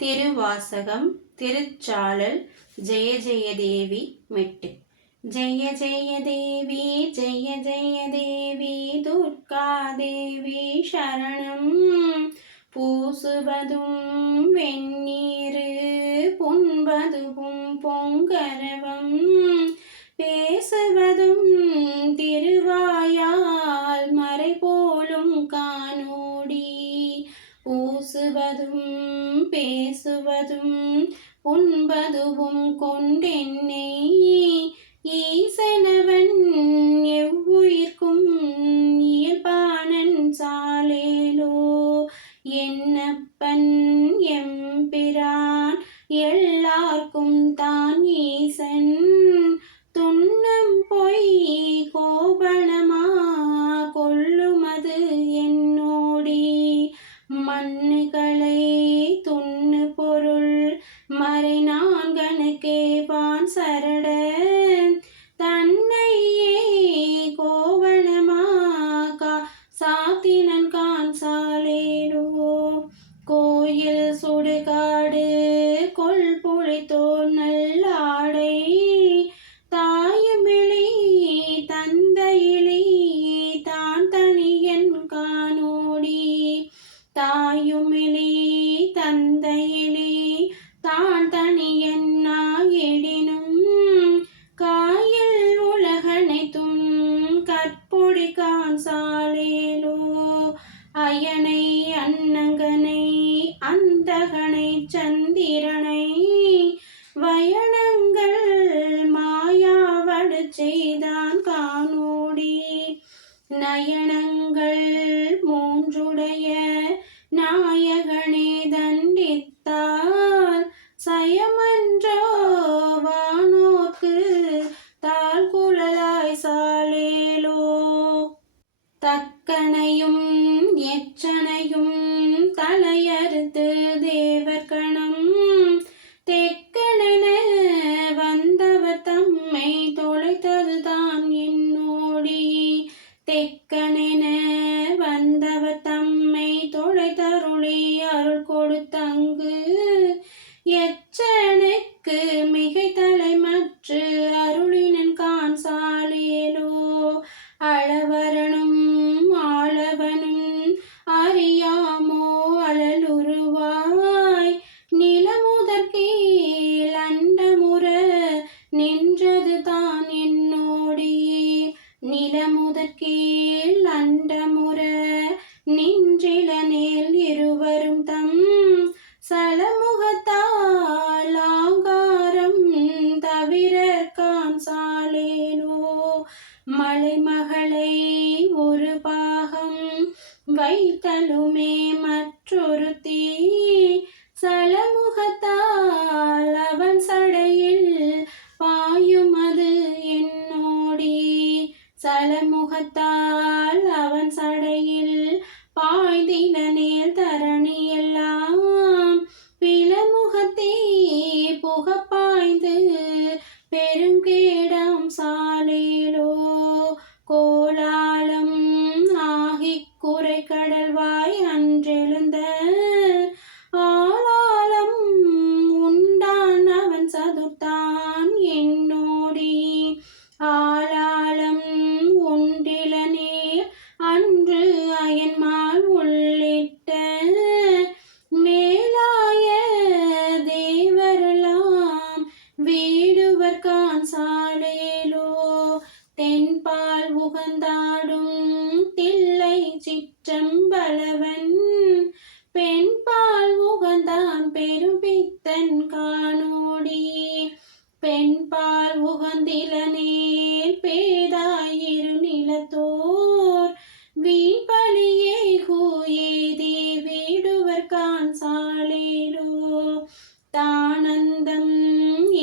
திருவாசகம் திருச்சாளல் ஜெய ஜெயதேவி மெட்டு. ஜெய ஜெயதேவி ஜெய ஜெயதேவி துர்காதேவி சரணம். பூசுவதும் வெந்நீரு புண்பதுவும் பொங்கரவம், பேசுவதும் திருவாயால் மறை போலும் காணோடி. பூசுவதும் பேசுவதும் உண்பதுவும் கொண்டென்னை ஈசனவன் எவ்வுயிர்க்கும் இயல்பானன் சாலேலோ. என்னப்பன் எம்பிரான் எல்லார்க்கும் தான் ஈசன், துன்னம் பொய் கோபனமா கொள்ளுமது என்னோடி. மண்ணுகளை துண்ணு பொருள் மறை நான்கனுக்கே வான் சரட, தன்னையே கோவணமா சாத்தினன் கான் சாலேலோ. கோயில் சுடுகாடு கொள் புழைத்தோல் நல்லாடை, தாயுமிழி தந்தையிலி தான் தனியன் காணோடி. தாயுமிழி தந்தையிலி தான் தனியன் நாயிடினும், காயில் உலகனைத்தும் கற்பொடி கான் சாலேலோ. அயனை அன்னங்கனை அந்தகனை சந்திரனை, வயனங்கள் மாயாவடு செய்தான் காணோடி. நயனங்கள் மூன்றுடைய நாயகனே தண்டித்தால், சயமன்றோ வானோர்க்கு தாழ் குழலாய் சாலேலோ. தக்கனையும் எச்சனையும் தலையறுத்து தேவர்கணம், தெக்கனென வந்தவர் தம்மை தொலைத்ததுதான் என்னோடி. தெக்கனென வந்தவர் தம்மை தொலைத்தருளி அருள் கொடுத்தங்கு, எச்சனுக்கு மிகை தலைமற்று அருளினன் கான் சாலேலோ. அளவரனும் ஆளவனும் அறியாமோ அழலுருவாய், நிலமுதற்கீழ் அண்டமுற நின்றது தான் என்னோடி. நிலமுதற்கீழ் அண்டமுற நின்றிலனேல் இருவரும் தம் சலமுகத்தால் ஆங்காரம் தவிர கான் சாலேலோ. மலைமகளை ஒரு பாகம் வைத்தலுமே மற்றொருத்தி, சலமுகத்தால் அவன் சடையில் பாயுமது என்னோடி. சலமுகத்தால் அவன் சடையில் பாய்ந்திலனேல் தரணி எல்லாம், பிளமுகத்தே புகப்பாய்ந்து பெருங்கேடாம் சாலேலோ. கோலாலம் ஆகிக் குறை கடல்வாய் அன்றெழுந்த, ஆளாலம் உண்டான் அவன் சதுர்த்தான் என்னோடி. ஆளாலம் உண்டிலனேல் அன்று அயன்மால் உள்ளிட்ட, மேலாய தேவரெல்லாம் வீடுவர் கான் சாலேலோ. தென்பால் உகந்தாடும் தில்லை சிற்றம்பலவன், பெண்பால் உகந்தான் பெரும் பித்தன் காணோடி. பெண்பால் உகந்திலனேல் பேதாயிரு நிலத்தோர், வீண்பலியே கூயேதி வீடுவர் கான் சாலேலோ. தானந்தம்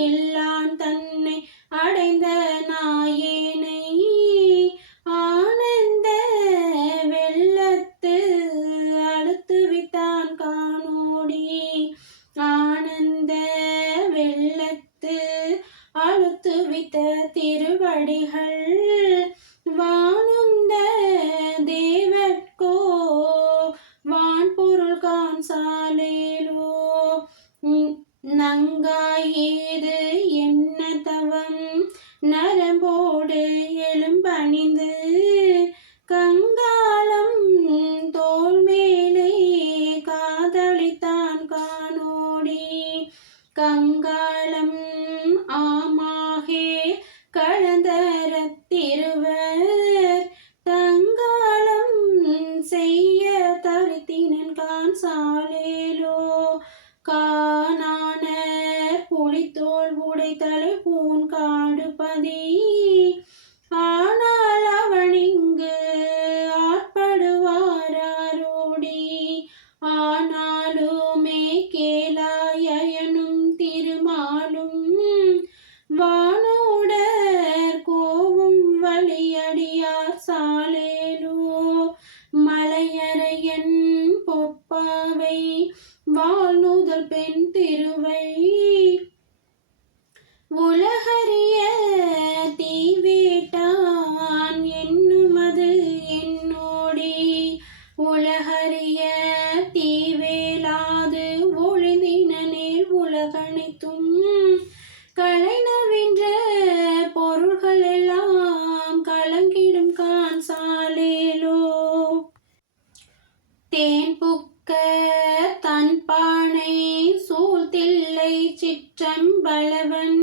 எல்லாம் தன்னை அடைந்த நாயேனை, ஆனந்த வெள்ளத்து அழுத்துவித்தான் காணோடி. ஆனந்த வெள்ளத்து அழுத்துவித்த திருவடிகள், வானுந்த தேவர்க்கோ வான்பொருள் கான் சாலேலோ. நங்காய் ஏது என்ன தவம் நரம்போடு எழும்பணிந்து கங்காளம் தோள் மேலே காதலித்தான் காணோடி கங்காளம் ஆமாகே கலந்தரத்திருவர் தங்காளம் செய்ய தருத்தினன் கான் சாலேலோ காணான புலித்தோல் உடைத்தலை பூன் காடுபதி ஆனால் அவனிங்கு ஆட்படுவாரோடி ஆனாலுமே கேளாயனும் திருமாலும் வானோடர் கோவும் வழியடியார் சாலேலோ மலையரையன் பொற்பாவை வாழ்நுதல் பெண் திருவை உலகறிய தீவேட்டான் என்னுமது என்னோடி உலகறிய தீவேலாது ஒளிந்தினேல் உலகனைத்தும் கலைநவின்ற பொருள்கள் எல்லாம் கலங்கிடும் கான் சாலேலோ தேன் புக்க தன் பானை சூழ்த்தில்லை சிற்றம்பலவன்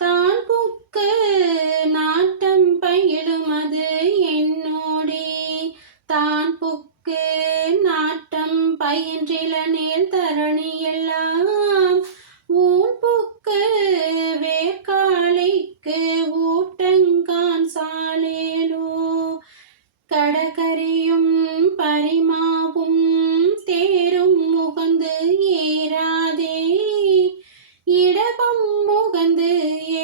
தான் புக்கு நாட்டம் பயிலுமது என்னோடி தான் புக்கு நாட்டம் பயின்றிலனேல் தரணி எல்லாம் ஊன் புக்கு வேக்காளைக்கு ஊட்டங்கான் சாலேலோ கடகரியும் பரிமாவும் தேரும் முகந்து ஏறாதே இடபம் முகந்து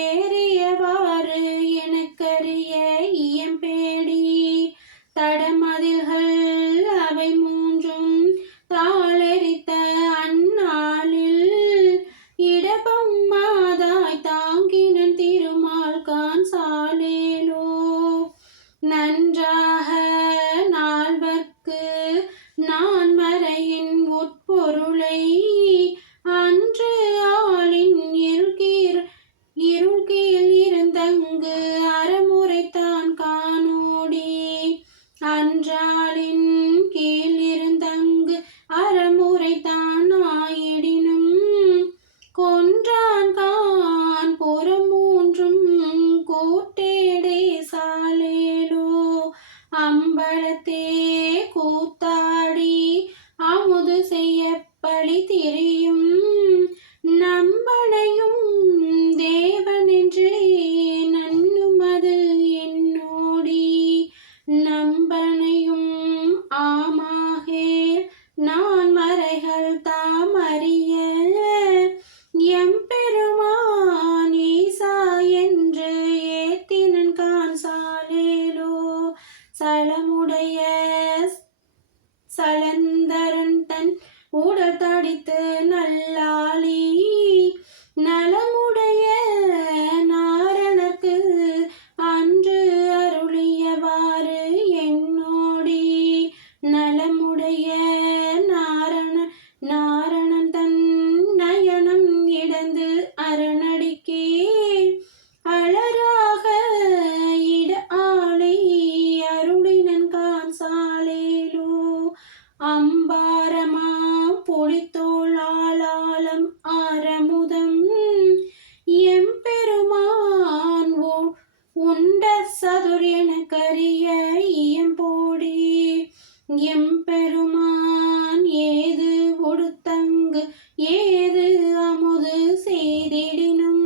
ஏறியவாறு எனக்கரிய இயம்பேடி தடமதில்கள் அவை மூன்றும் தாளெரித்த அந்நாளில் இடபம் மாதாய் தாங்கினன் திருமால் கான் சாலேலோ நன்றாக நால்வர்க்கு நான் மறையின் உட்பொருளை அன்று ஆளின் இருள்கீழ் இருந்தங்கு அறமுறைத்தான் காணோடி அன்றாளின் கீழ் இருந்தங்கு அறமுறைத்தான் ஆயிடினும் கொன்றான் கான் புறம் மூன்றும் கூட்டேடே சாலேலோ அம்பலத்தே கூத்தாடி அமுது செய்ய பழி திரியும் நம்பனையும் தேவனென்றே நன்னுமது என்னோடி நம்பனையும் ஆமாகே நான் மறைகள் தாம் அறிய எம்பெருமான் ஈசா என்று ஏத்தினன் கான் சாலேலோ சலமுடைய சலந்தரன் தன் உடல் தடித்து நல்லாளி நலமுடைய நாரணக்கு அன்று அருளியவாறு என்னோடி நலமுடைய நாரணன் தன் நயனம் இடந்து அரணடிக்கே அலராக இட ஆளை அருளினன் கான் சாலேலோ அம்பாரமா பொழித்தோள் ஆளாலம் ஆரமுதம் எம்பெருமான் உண்ட சதுர் என கரிய இயம்போடி எம்பெருமான் ஏது ஒடுத்தங்கு ஏது அமுது செய்திடினும்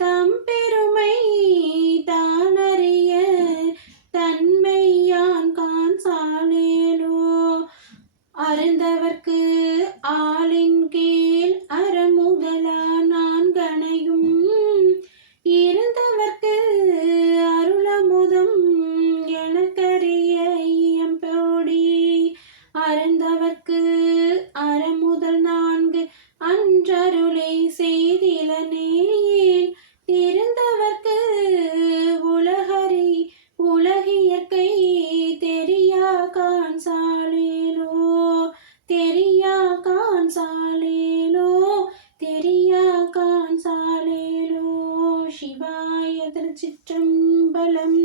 தம் பெருமை தானறிய தன்மையான் கான் சாலேலோ அருந்தவர்க்கு ஆளின் கீழ் அறமுதலா நான்கணையும் இருந்தவர்க்கு அருளமுதம் எனக்கரிய இயம்போடி அருந்தவர்க்கு அறமுதல் நான்கு அன்றருளை செய்திலனேல் திருந்தவர்க்கு உலகியற்கை தெரியா கான் சாலேலோ தெரியா கான் சாலேலோ தெரி சிவாய திருச்சிற்றம்பலம்.